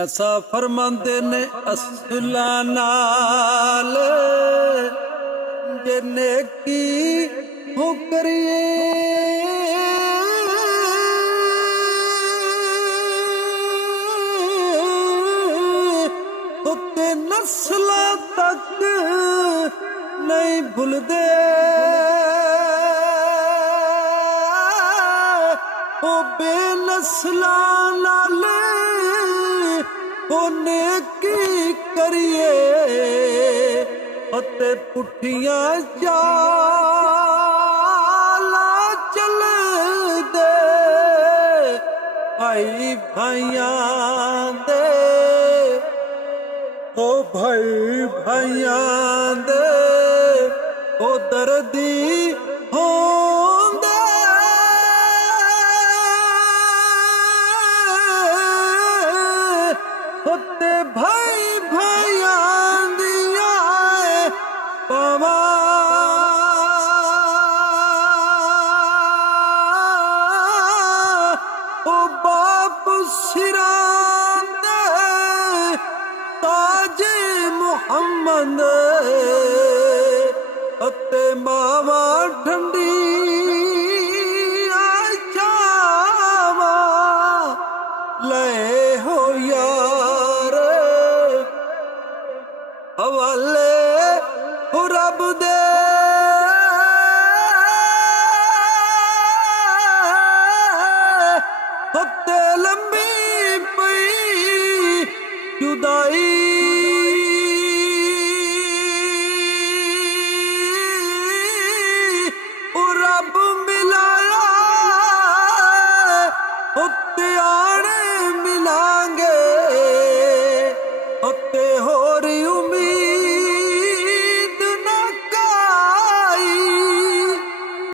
ऐसा फरमाते ने असला नाल जे नेकी हो करिए ते नस्ल तक नहीं भूलदे ओ बेनस्ला नाल नेकी करिए ते पुठियां चाला चल दे भाई भाइयां दे ओ भाई भाइयां दे ओ दर्दी होते भाई भाइयां दिया पावा ओ बाप सिरां दे ताजे मुहम्मद अते मावा ठंडी आचावा ले हो यार हवाले हो रब दे हत्ते लंबी पई जुदाई